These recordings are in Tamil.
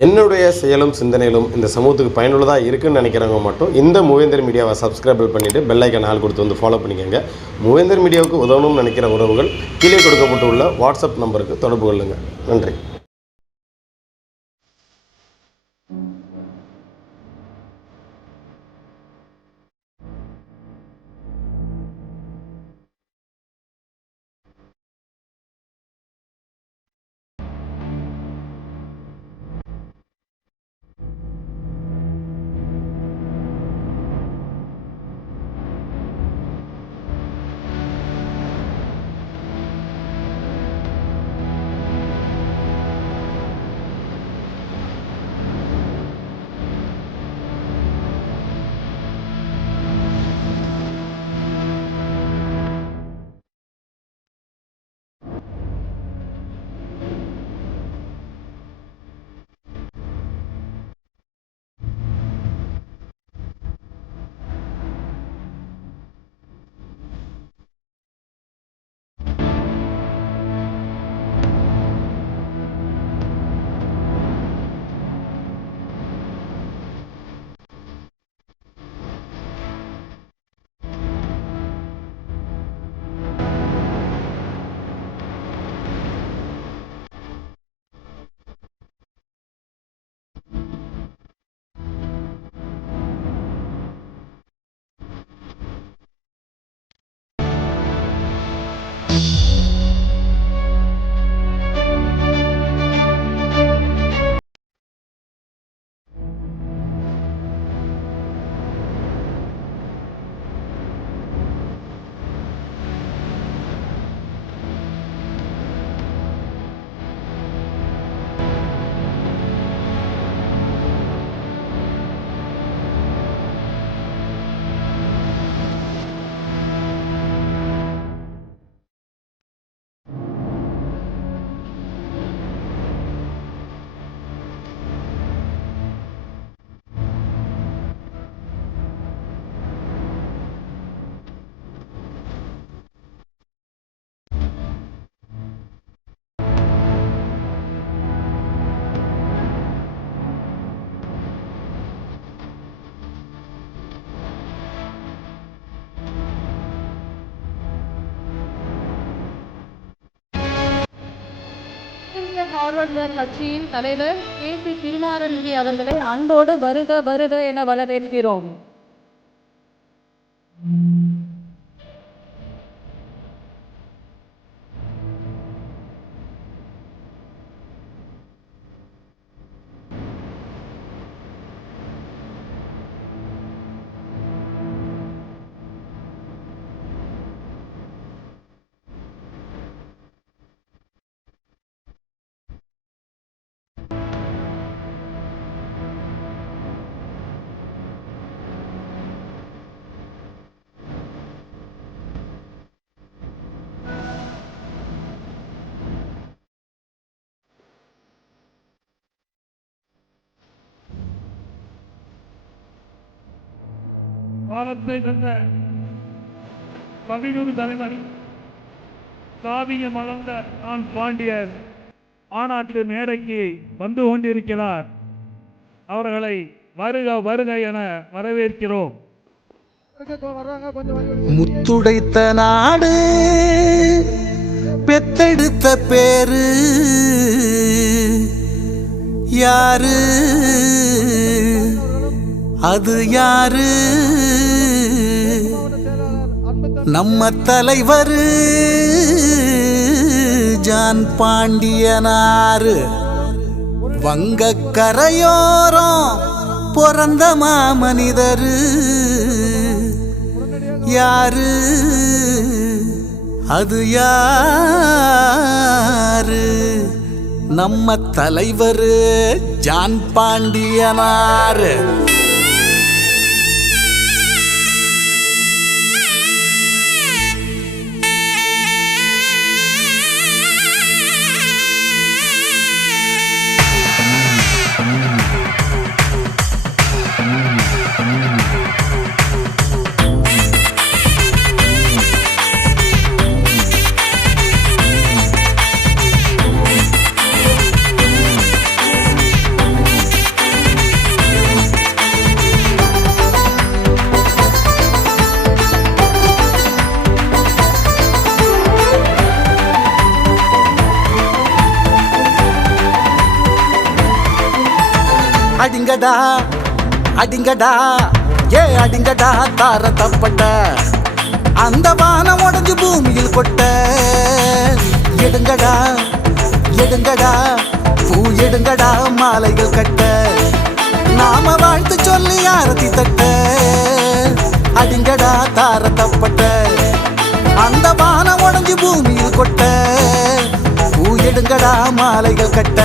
என்னுடைய செயலும் சிந்தனையிலும் இந்த சமூகத்துக்கு பயனுள்ளதாக இருக்குன்னு நினைக்கிறவங்க மட்டும் இந்த மூவேந்தர் மீடியாவை சப்ஸ்கிரைப் பண்ணிவிட்டு பெல் ஐக்கான் ஆல் கொடுத்து வந்து ஃபாலோ பண்ணிக்கோங்க. மூவேந்தர் மீடியாவுக்கு உதவணும்னு நினைக்கிற உறவுகள் கீழே கொடுக்கப்பட்டுள்ள வாட்ஸ்அப் நம்பருக்கு தொடர்பு கொள்ளுங்கள். நன்றி. ஃபார்வர்ட் கட்சியின் தலைவர் கே.பி. திருமாறன் அவர்களை அன்போடு வருக வருக என வரவேற்கிறோம். காலத்தை தந்த கவிஞர் தலைவர் காவிய மலர்ந்த நான் பாண்டியர் மாநாட்டு மேடைக்கு வந்து கொண்டிருக்கிறார். அவர்களை வருக வருக என வரவேற்கிறோம். முத்துடைத்த நாடு பெத்தெடுத்த பேரு யாரு, அது யாரு? நம்ம தலைவர் ஜான் பாண்டியனாரு. வங்கக்கரையோரம் பிறந்த மாமனிதரு யாரு, அது யாரு? நம்ம தலைவர் ஜான் பாண்டியனாரு. அடிங்கடா அடிங்கடா ஏ அடிங்கடா தார தப்பட்ட அந்த வானம் உடைஞ்சு பூமியில் கொட்ட எடுங்கடா எடுங்கடா பூ எடுங்கடா மாலைகள் கட்ட நாம வாழ்த்து சொல்லி ஆரத்தி தட்ட அடிங்கடா தார தப்பட்ட அந்த வானம் உடைஞ்சு பூமியில் கொட்ட பூ எடுங்கடா மாலைகள் கட்ட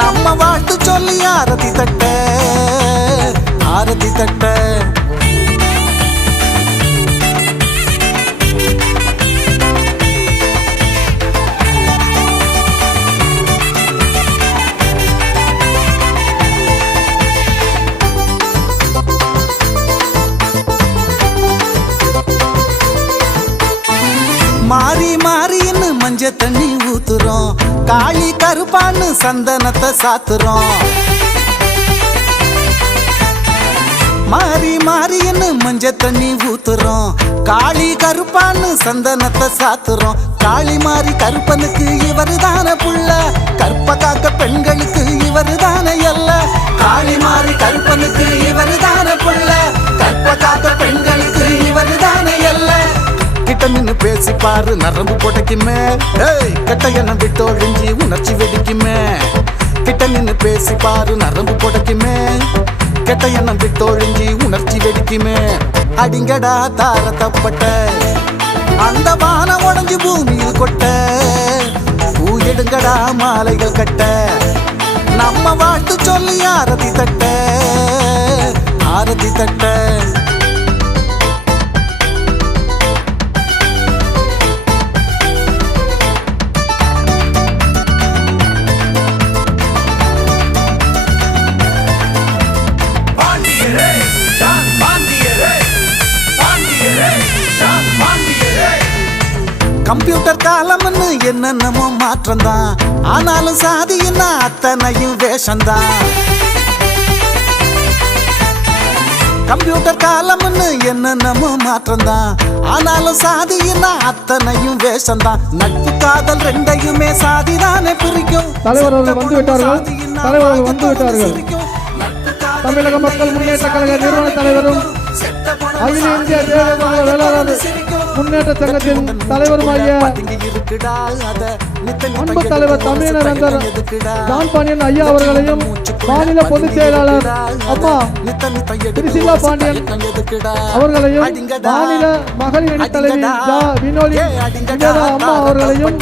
நம்ம வாழ்த்து சொல்லி ஆரத்தி தட்ட ஆரத்தி தட்ட மாறி மாறின்னு மஞ்ச தண்ணி ஊத்துறோம் காளி கருப்பான்னு சந்தனத்தை சாத்துறோம் மாறி மாறின்னு மஞ்ச தண்ணி ஊத்துறோம் காளி கருப்பான்னு சந்தனத்தை சாத்துறோம் காளி மாறி கருப்பனுக்கு இவருதான புள்ள கற்ப காக்க பெண்களுக்கு இவருதான எல்ல காளி மாறி கருப்பனுக்கு இவருதான புள்ள கற்ப காக்க பெண்களுக்கு இவருதான எல்ல கிட்ட நின்னு பேசி பாரு நரம்பு புடைக்குமே கட்ட எண்ணம் விட்டு ஒழிஞ்சி உணர்ச்சி வெடிக்குமே கிட்ட நின்னு பேசி பாரு நரம்பு புடைக்குமே கெட்ட எண்ணம் விட்டு ஒழிஞ்சி உணர்ச்சி வெடிக்குமே அடிங்கடா தார தப்பட்ட அந்த வானம் உடைஞ்சு பூமியில் கொட்ட பூ எடுங்கடா மாலைகள் கட்ட நம்ம வாழ்த்து சொல்லி ஆரத்தி தட்ட ஆரத்தி தட்ட கம்ப்யூட்டர் காலம்னு என்னென்னமோ மாற்றம் தான் ஆனாலும் சாதின்னா அத்தனையும் வேஷம்தான் கம்ப்யூட்டர் காலம்னு என்னென்னமோ மாற்றம் தான் ஆனாலும் சாதின்னா அத்தனையும் வேஷம்தான் நட்பு காதல் ரெண்டையுமே சாதிதானே பிரிக்கும் தலைவர்கள் வந்து விட்டார்கள் தலைவர்கள் வந்து விட்டார்கள் தமிழக மக்கள் முன்னேற்ற கழக நிறுவன தலைவரும் அகில இந்திய தேவேந்திர வேளாளர் முன்னேற்ற சங்கத்தின் தலைவருமாகிய அன்பு தலைவர் தமிழர் ஜான் பாண்டியன் ஐயா அவர்களையும் மாநில பொதுச் செயலாளர் அம்மா திரிசிலா பாண்டியன் அவர்களையும் மாநில மகளிர் அணி தலைவி வினோலி அம்மா அவர்களையும்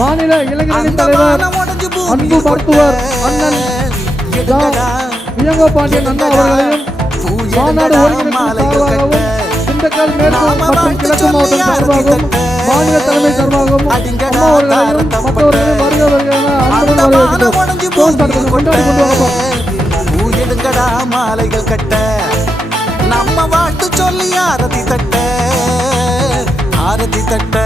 மாநில இளைஞர் அணி தலைவர் அன்பு மருத்துவர் அண்ணன் வியங்கோ பாண்டியன் அண்ணா அவர்களையும் மாநாடு ஒருங்கிணைப்பு சார்பாகவும் திண்டுக்கல் மேற்கு மற்றும் கிழக்கு மாவட்டம் சார்பாகவும் மாநில தலைமை சார்பாகவும் அம்மா அவர்களையும் மற்றவர்களையும் வருக வருகிற அன்புடன் வரவேற்கிறோம். மாலைகள் கட்ட நம்ம வாழ்த்து சொல்லி ஆரத்தி தட்ட ஆரத்தி தட்ட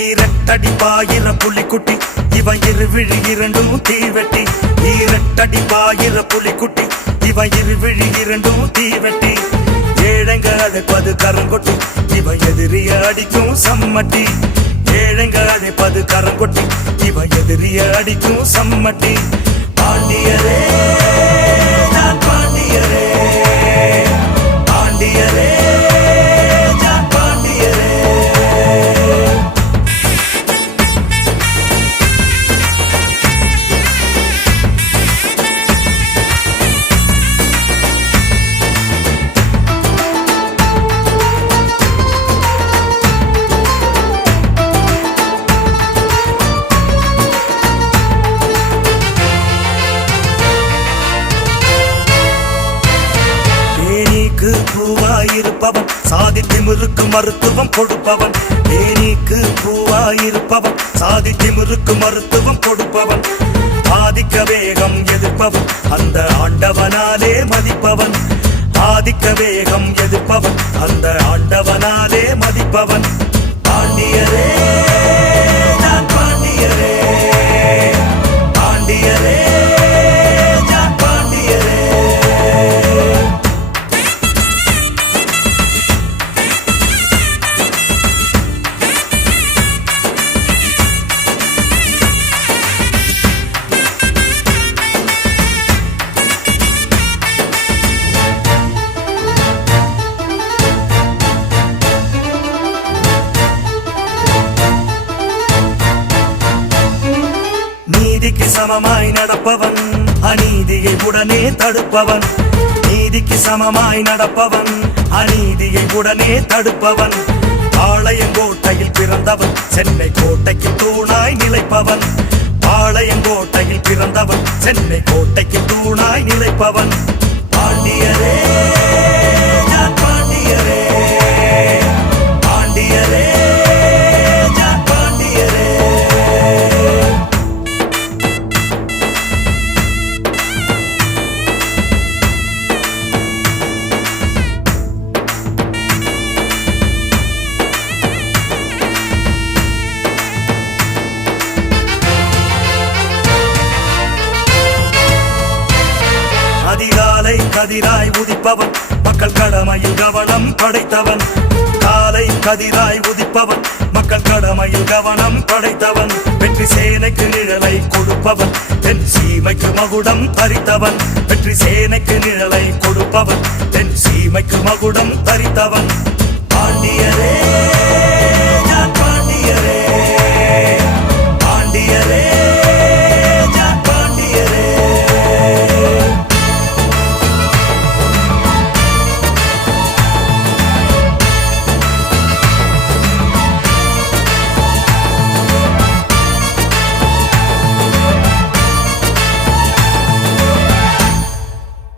ஈரட்டடிப்பாயிர புலிக்குட்டி இவன் இருவிழி இரண்டும் தீவெட்டி ஈரட்டடிப்பாயிர புலிக்குட்டி இவன் இருவிழி இரண்டும் தீவெட்டி ஏழங்க அழைப்பது கரங்கொட்டி இவன் எதிரிய அடிக்கும் சம்மட்டி ஏழங்க அழைப்பது கரங்கொட்டி இவன் எதிரிய அடிக்கும் சம்மட்டி பாண்டியரே நான் பாண்டியரே பாண்டியரே எடுப்பவன் சாதி திமிருக்கு மருத்துவம் கொடுப்பவன் தேனீக்கு பூவாயிருப்பவன் சாதி திமிருக்கு மருத்துவம் கொடுப்பவன் ஆதிக்க வேகம் எதிர்ப்பவன் அந்த ஆண்டவனாலே மதிப்பவன் ஆதிக்க வேகம் எதிர்ப்பவன் அந்த ஆண்டவனாலே மதிப்பவன் பாண்டியரே நான் பாண்டியரே பாண்டியரே நான் பாண்டியரே நீதிக்கு சமமாய் நடப்பவன் அநீதியை உடனே தடுப்பவன் நீதிக்கு சமமாய் நடப்பவன் அநீதியை உடனே தடுப்பவன் பாளையங்கோட்டையில் பிறந்தவன் சென்னை கோட்டைக்கு தூணாய் நிலைப்பவன் பாளையங்கோட்டையில் பிறந்தவன் சென்னை கோட்டைக்கு தூணாய் நிலைப்பவன் பாண்டியரே நான் பாண்டியரே பாண்டியரே நான் பாண்டியரே அதிகாலை கதிராய் உதிப்பவன் மக்கள் கடமையில் கவனம் படைத்தவன் காலை கதிராய் உதிப்பவன் மக்கள் கடமையில் கவனம் படைத்தவன் வெற்றி சேனைக்கு நிழலை கொடுப்பவன் தென் சீமைக்கு மகுடம் பறித்தவன் வெற்றி சேனைக்கு நிழலை கொடுப்பவன் தென் சீமைக்கு மகுடம் பறித்தவன்